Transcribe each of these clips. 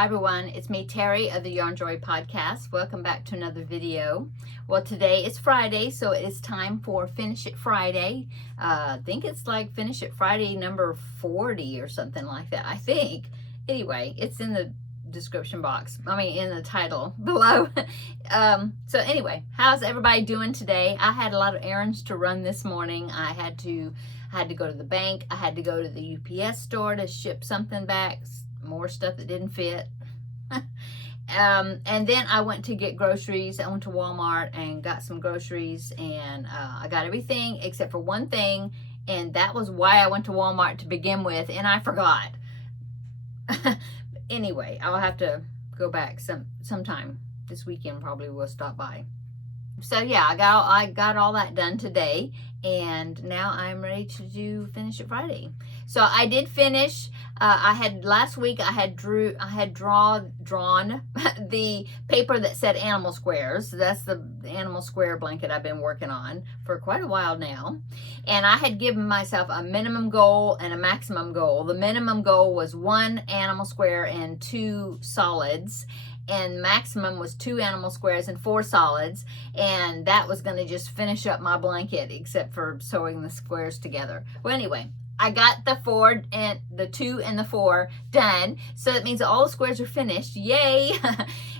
Hi everyone, it's me Terry of the Yarn Joy podcast. Welcome back to another video. Well, today is Friday, so it's time for Finish It Friday. I think it's like Finish It Friday number 40 or something like that, I think. Anyway, it's in the description box, in the title below. So anyway, how's everybody doing today? I had a lot of errands to run this morning. I had to go to the bank. I had to go to the UPS store to ship something back, more stuff that didn't fit. And then I went to get groceries. I went to Walmart and got some groceries, and I got everything except for one thing, and that was why I went to Walmart to begin with, and I forgot. Anyway, I'll have to go back sometime this weekend. Probably will stop by. So yeah, I got all that done today, and now I'm ready to do Finish It Friday. So I did finish. Last week I had drawn the paper that said animal squares. That's the animal square blanket I've been working on for quite a while now. And I had given myself a minimum goal and a maximum goal. The minimum goal was 1 animal square and 2 solids. And maximum was 2 animal squares and 4 solids, and that was going to just finish up my blanket except for sewing the squares together. Well, anyway, I got the 4 and the 2 and the 4 done, so that means all the squares are finished. Yay!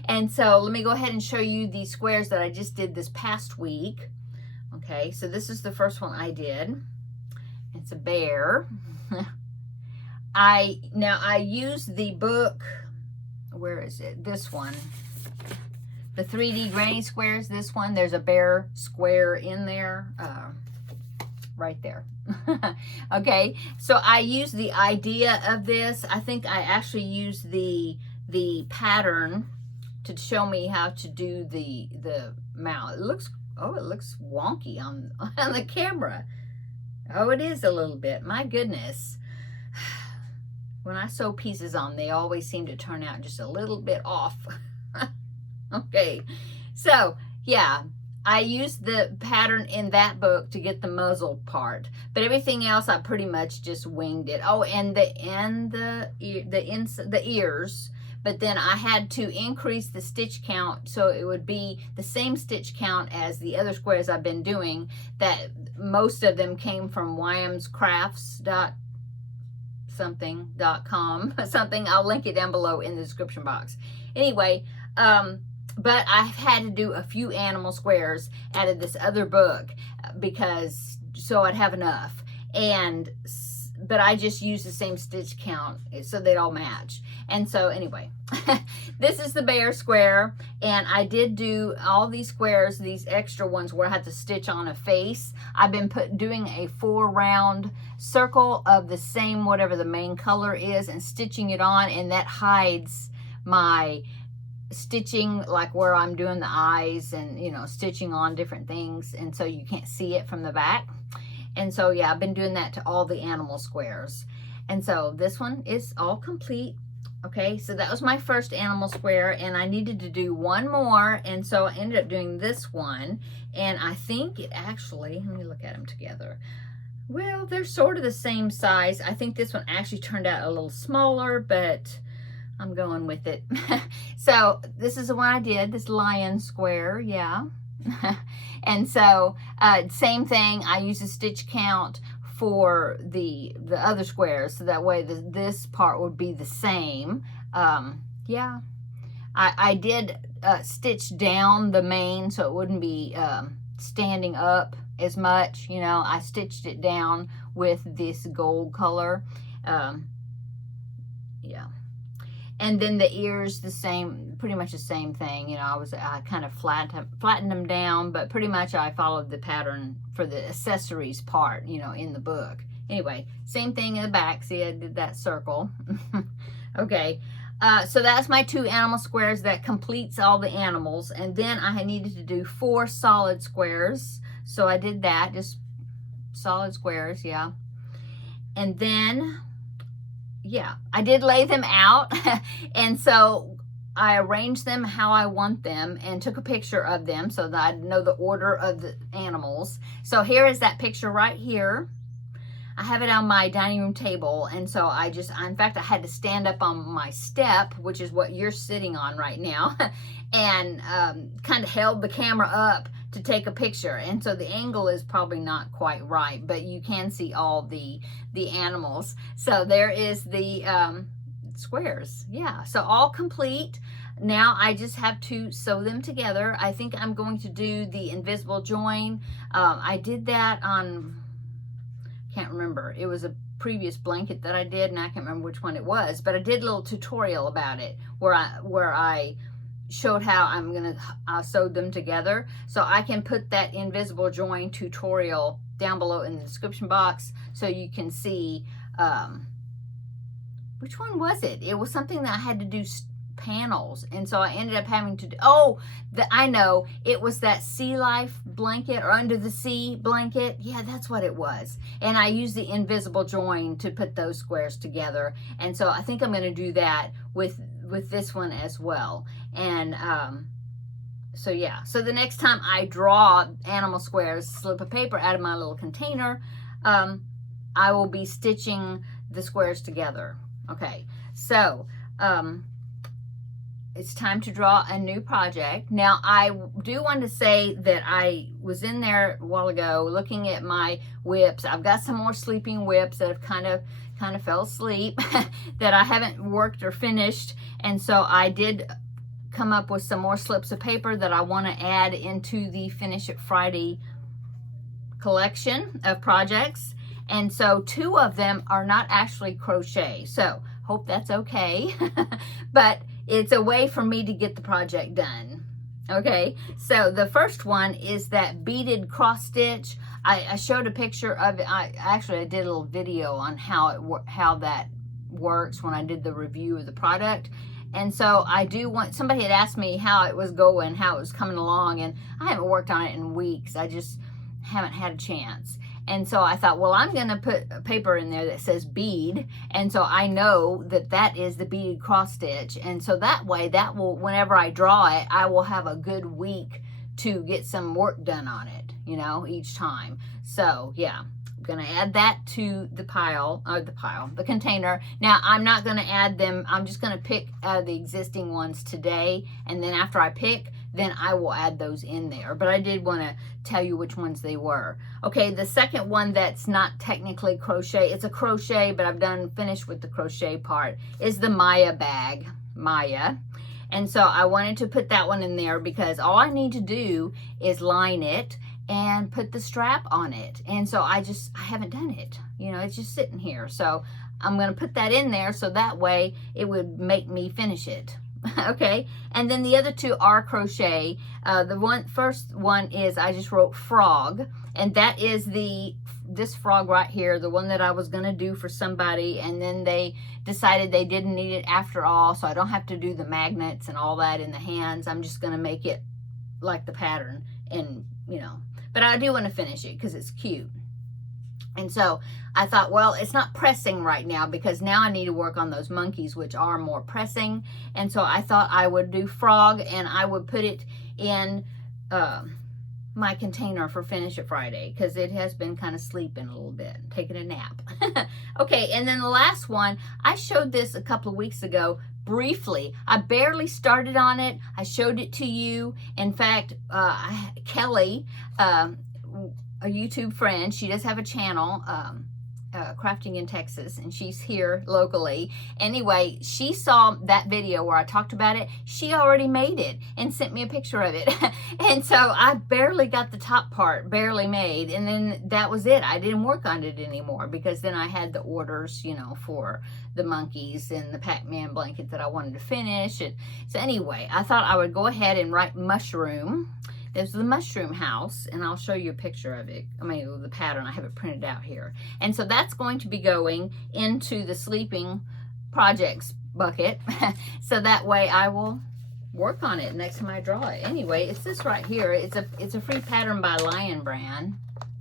And so let me go ahead and show you the squares that I just did this past week. Okay, so this is the first one I did. It's a bear. I used the book. Where is it? This one. The 3D Granny Squares. This one. There's a bear square in there. Right there. Okay. So I used the idea of this. I think I actually used the pattern to show me how to do the mouth. It looks wonky on the camera. Oh, it is a little bit. My goodness. When I sew pieces on, they always seem to turn out just a little bit off. Okay, so yeah, I used the pattern in that book to get the muzzle part, but everything else I pretty much just winged it. Oh, and the ears, but then I had to increase the stitch count so it would be the same stitch count as the other squares I've been doing. That most of them came from YamsCrafts.com. Something. I'll link it down below in the description box. But I've had to do a few animal squares out of this other book so I'd have enough, but I just used the same stitch count so they'd all match. And so anyway, this is the bear square, and I did do all these squares, these extra ones where I had to stitch on a face. I've been doing a 4-round circle of the same, whatever the main color is, and stitching it on, and that hides my stitching, like where I'm doing the eyes and, stitching on different things, and so you can't see it from the back. And so yeah, I've been doing that to all the animal squares. And so this one is all complete. Okay, so that was my first animal square, and I needed to do one more, and so I ended up doing this one, and I think it actually, let me look at them together. Well, they're sort of the same size. I think this one actually turned out a little smaller, but I'm going with it. So this is the one I did, this lion square, yeah. And so same thing, I use a stitch count for the other squares, so that way this part would be the same. Yeah, I did stitch down the mane so it wouldn't be standing up as much. I stitched it down with this gold color. Yeah. And then the ears, the same, pretty much the same thing. I kind of flattened them down, but pretty much I followed the pattern for the accessories part, in the book. Anyway, same thing in the back. See, I did that circle. Okay, so that's my 2 animal squares. That completes all the animals. And then I needed to do 4 solid squares. So I did that, just solid squares, yeah. And then, yeah, I did lay them out. And so I arranged them how I want them and took a picture of them so that I know the order of the animals. So here is that picture right here. I have it on my dining room table, and so in fact, I had to stand up on my step, which is what you're sitting on right now, and kind of held the camera up to take a picture. And so the angle is probably not quite right, but you can see all the animals. So there is the squares. Yeah, so all complete. Now I just have to sew them together. I think I'm going to do the invisible join. I did that on, can't remember. It was a previous blanket that I did, and I can't remember which one it was, but I did a little tutorial about it where I showed how I sewed them together. So I can put that invisible join tutorial down below in the description box so you can see, which one was it? It was something that I had to do panels, and so I ended up having to do, I know, it was that sea life blanket or under the sea blanket. Yeah, that's what it was. And I used the invisible join to put those squares together, and so I think I'm going to do that with this one as well. And so yeah, so the next time I draw animal squares, slip of paper out of my little container, I will be stitching the squares together. Okay, so it's time to draw a new project. Now, I do want to say that I was in there a while ago looking at my whips. I've got some more sleeping whips that have kind of fell asleep that I haven't worked or finished. And so I did come up with some more slips of paper that I want to add into the Finish It Friday collection of projects. And so 2 of them are not actually crochet. So hope that's okay. But it's a way for me to get the project done. Okay, so the first one is that beaded cross stitch. I showed a picture of it. I did a little video on how that works when I did the review of the product. And so I do want, somebody had asked me how it was going, how it was coming along, and I haven't worked on it in weeks. I just haven't had a chance. And so I thought, well, I'm going to put a paper in there that says bead. And so I know that that is the beaded cross stitch. And so that way, that will, whenever I draw it, I will have a good week to get some work done on it, you know, each time. So yeah, I'm going to add that to the the container. Now, I'm not going to add them. I'm just going to pick out of the existing ones today. And then after I pick, then I will add those in there. But I did want to tell you which ones they were. Okay, the second one that's not technically crochet, it's a crochet, but I've finished with the crochet part, is the Maya bag. Maya. And so I wanted to put that one in there because all I need to do is line it and put the strap on it. And so I haven't done it. You know, it's just sitting here. So I'm going to put that in there so that way it would make me finish it. Okay, and then the other 2 are crochet. The first one is, I just wrote frog, and that is this frog right here, the one that I was going to do for somebody, and then they decided they didn't need it after all, so I don't have to do the magnets and all that in the hands. I'm just going to make it like the pattern, and you know, but I do want to finish it because it's cute. And so I thought, well, it's not pressing right now because now I need to work on those monkeys, which are more pressing. And so I thought I would do frog, and I would put it in my container for Finish It Friday because it has been kind of sleeping a little bit, taking a nap. Okay, and then the last one, I showed this a couple of weeks ago briefly. I barely started on it. I showed it to you. In fact, Kelly, a YouTube friend, she does have a channel, Crafting in Texas, and she's here locally. Anyway, she saw that video where I talked about it. She already made it and sent me a picture of it. And so I barely got the top part, barely made, and then that was it. I didn't work on it anymore because then I had the orders, you know, for the monkeys and the Pac-Man blanket that I wanted to finish. And so anyway, I thought I would go ahead and write mushroom. There's the mushroom house, and I'll show you a picture of it. I mean, the pattern, I have it printed out here. And so that's going to be going into the sleeping projects bucket. So that way I will work on it next time I draw it. Anyway, it's this right here. It's a free pattern by Lion Brand.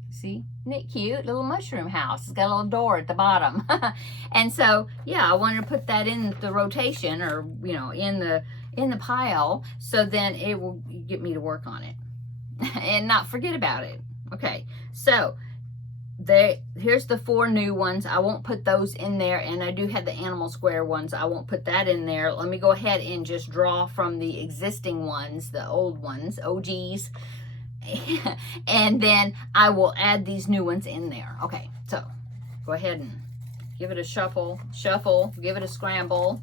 See, isn't it cute? Little mushroom house. It's got a little door at the bottom. And so, yeah, I wanted to put that in the rotation, or, you know, in the pile, so then it will get me to work on it and not forget about it. Okay, so here's the 4 new ones. I won't put those in there, and I do have the animal square ones. I won't put that in there. Let me go ahead and just draw from the existing ones, the old ones, OGs, and then I will add these new ones in there. Okay, so go ahead and give it a shuffle, give it a scramble.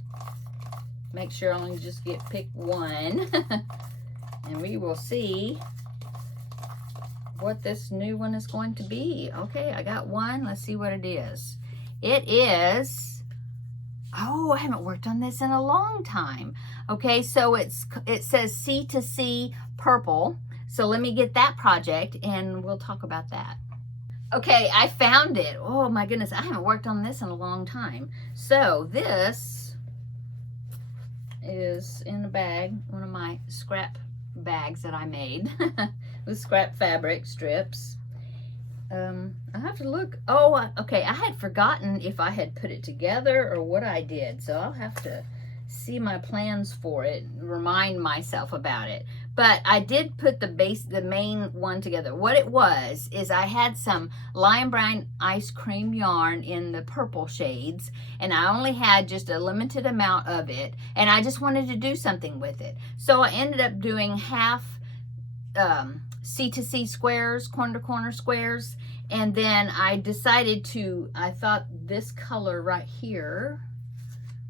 Make sure I only just pick one, and we will see what this new one is going to be. Okay, I got one. Let's see what it is. It is, oh, I haven't worked on this in a long time. Okay, so it says C to C purple. So let me get that project and we'll talk about that. Okay, I found it. Oh my goodness, I haven't worked on this in a long time. So this is in a bag, one of my scrap bags that I made with scrap fabric strips. I have to look. Oh, okay, I had forgotten if I had put it together or what I did, so I'll have to see my plans for it, remind myself about it. But I did put the main one together. What it was is I had some Lion Brand ice cream yarn in the purple shades, and I only had just a limited amount of it, and I just wanted to do something with it. So I ended up doing half C to C squares, corner to corner squares, and then I decided I thought this color right here,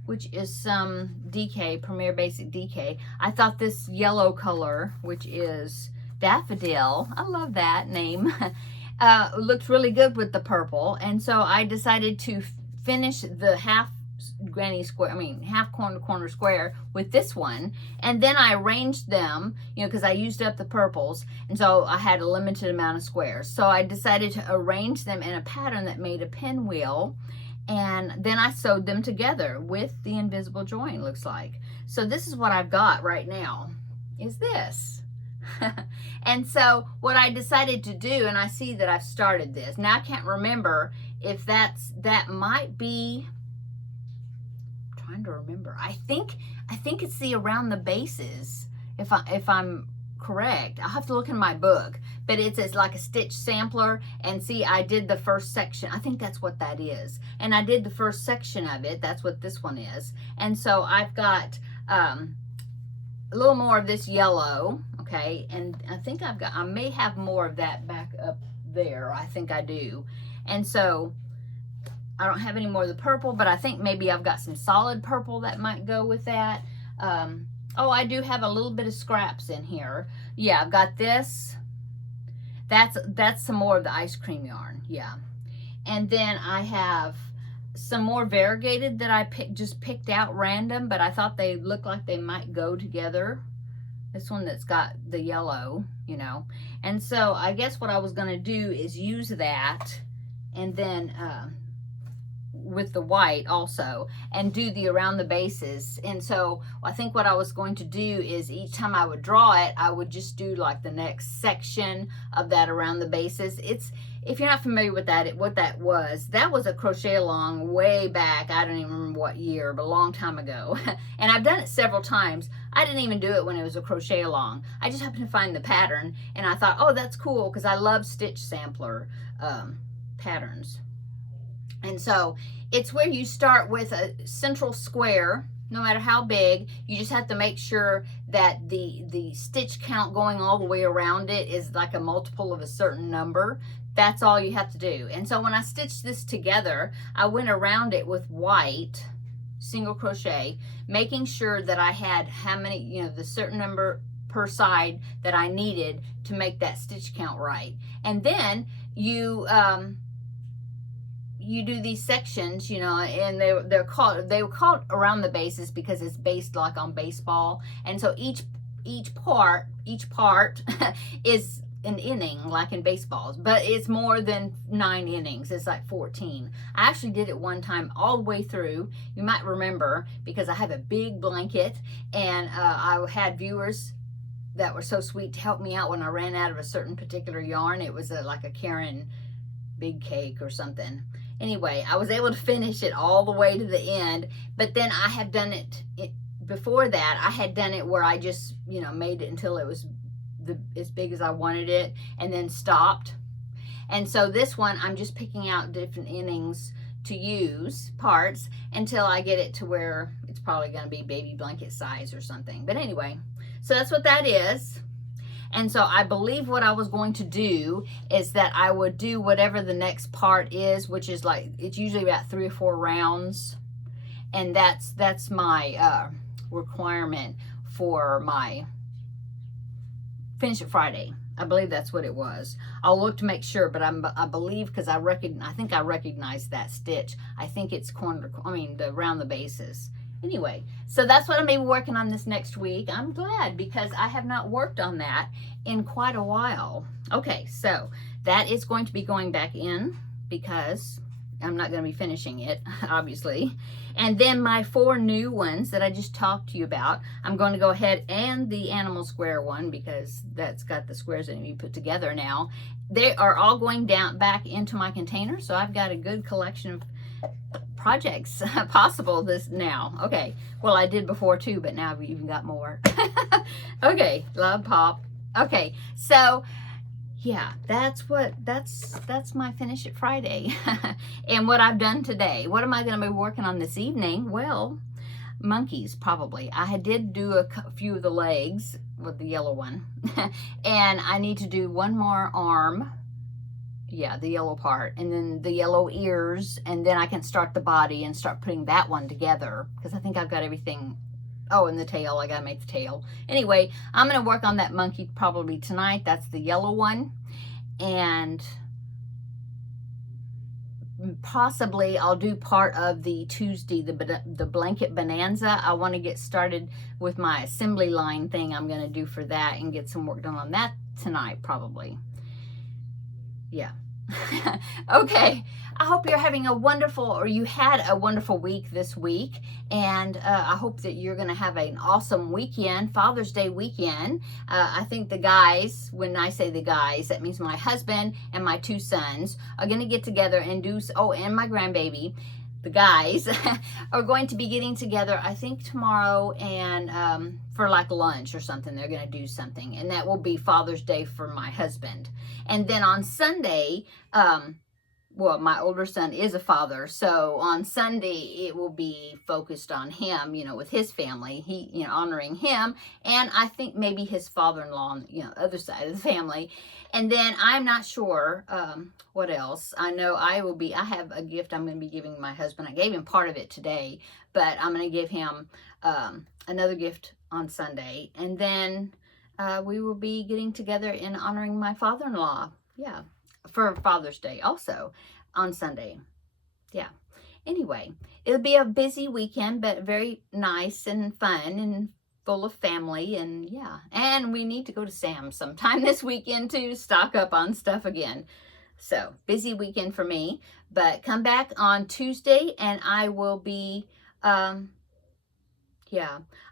which is some DK, Premier Basic DK. I thought this yellow color, which is Daffodil, I love that name, looked really good with the purple. And so I decided to finish the half corner to corner square with this one. And then I arranged them, because I used up the purples. And so I had a limited amount of squares. So I decided to arrange them in a pattern that made a pinwheel. And then I sewed them together with the invisible join, looks like. So this is what I've got right now, is this. And so what I decided to do, and I see that I've started this. Now I can't remember if that might be, I'm trying to remember. I think it's the around the bases, if I'm correct. I'll have to look in my book, but it's like a stitch sampler, and see, I did the first section. I think that's what that is, and I did the first section of it. That's what this one is. And so I've got a little more of this yellow, okay, and I think I may have more of that back up there. I think I do. And so I don't have any more of the purple, but I think maybe I've got some solid purple that might go with that. Oh, I do have a little bit of scraps in here. Yeah, I've got this. That's some more of the ice cream yarn. Yeah. And then I have some more variegated that I just picked out random, but I thought they looked like they might go together. This one that's got the yellow, And so I guess what I was going to do is use that, and then with the white also, and do the around the bases. And so I think what I was going to do is each time I would draw it, I would just do like the next section of that around the bases. If you're not familiar with that, what that was a crochet along way back. I don't even remember what year, but a long time ago. And I've done it several times. I didn't even do it when it was a crochet along. I just happened to find the pattern, and I thought, oh, that's cool, because I love stitch sampler patterns. And so it's where you start with a central square, no matter how big. You just have to make sure that the stitch count going all the way around it is like a multiple of a certain number. That's all you have to do. And so when I stitched this together, I went around it with white single crochet, making sure that I had how many, the certain number per side that I needed to make that stitch count right. And then you do these sections, and they were called around the bases because it's based like on baseball. And so each part is an inning, like in baseballs, but it's more than 9 innings. It's like 14. I actually did it one time all the way through. You might remember, because I have a big blanket, and I had viewers that were so sweet to help me out when I ran out of a certain particular yarn. It was like a Karen big cake or something. Anyway, I was able to finish it all the way to the end, but then I have done it before that. I had done it where I just, made it until it was as big as I wanted it, and then stopped. And so this one, I'm just picking out different innings to use, parts, until I get it to where it's probably going to be baby blanket size or something. But anyway, so that's what that is. And so I believe what I was going to do is that I would do whatever the next part is, which is like, it's usually about 3 or 4 rounds. And that's my requirement for my Finish It Friday. I believe that's what it was. I'll look to make sure, but I believe, because I think I recognize that stitch. I think it's around the bases. Anyway, so that's what I'm maybe working on this next week. I'm glad, because I have not worked on that in quite a while. Okay, so that is going to be going back in, because I'm not going to be finishing it, obviously. And then my 4 new ones that I just talked to you about, I'm going to go ahead, and the animal square one, because that's got the squares that need to be put together now. They are all going down back into my container, so I've got a good collection of projects possible this now. Okay, well, I did before too, but now we've even got more. Okay, love pop. Okay, so yeah, that's my Finish It Friday. And what I've done today. What am I going to be working on this evening? Well, monkeys, probably. I did do a few of the legs with the yellow one. And I need to do one more arm. Yeah, the yellow part, and then the yellow ears, and then I can start the body and start putting that one together, because I think I've got everything. Oh, and the tail, I gotta make the tail. Anyway, I'm gonna work on that monkey probably tonight. That's the yellow one. And possibly I'll do part of the Tuesday, the blanket bonanza. I want to get started with my assembly line thing I'm gonna do for that, and get some work done on that tonight, probably. Yeah. Okay, I hope you're having a wonderful, or you had a wonderful week this week, and I hope that you're going to have an awesome weekend, Father's Day weekend. I think the guys, when I say the guys, that means my husband and my 2 sons are going to get together and do, and my grandbaby. The guys are going to be getting together, I think tomorrow, and for like lunch or something. They're going to do something, and that will be Father's Day for my husband. And then on Sunday, well, my older son is a father, so on Sunday it will be focused on him, with his family, honoring him, and I think maybe his father-in-law on, other side of the family. And then I'm not sure what else. I know I have a gift I'm going to be giving my husband. I gave him part of it today, but I'm going to give him another gift on Sunday. And then we will be getting together and honoring my father-in-law. Yeah, for Father's Day also on Sunday. Yeah. Anyway, it'll be a busy weekend, but very nice and fun and full of family, and yeah. And we need to go to Sam's sometime this weekend to stock up on stuff again. So, busy weekend for me. But come back on Tuesday and I will be, yeah,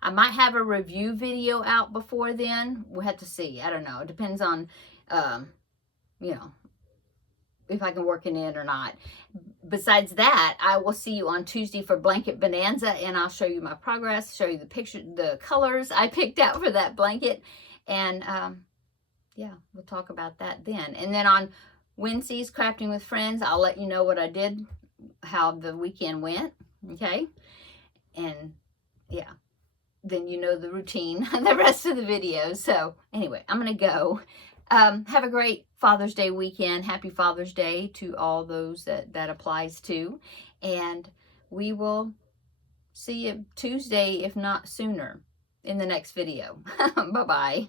I might have a review video out before then. We'll have to see. I don't know. It depends on, if I can work it in or not. Besides that, I will see you on Tuesday for Blanket Bonanza, and I'll show you my progress, show you the picture, the colors I picked out for that blanket, and yeah, we'll talk about that then. And then on Wednesdays, Crafting with Friends, I'll let you know what I did, how the weekend went, okay? And yeah, then you know the routine, the rest of the videos. So anyway, I'm going to go. Have a great Father's Day weekend. Happy Father's Day to all those that applies to. And we will see you Tuesday, if not sooner, in the next video. Bye-bye.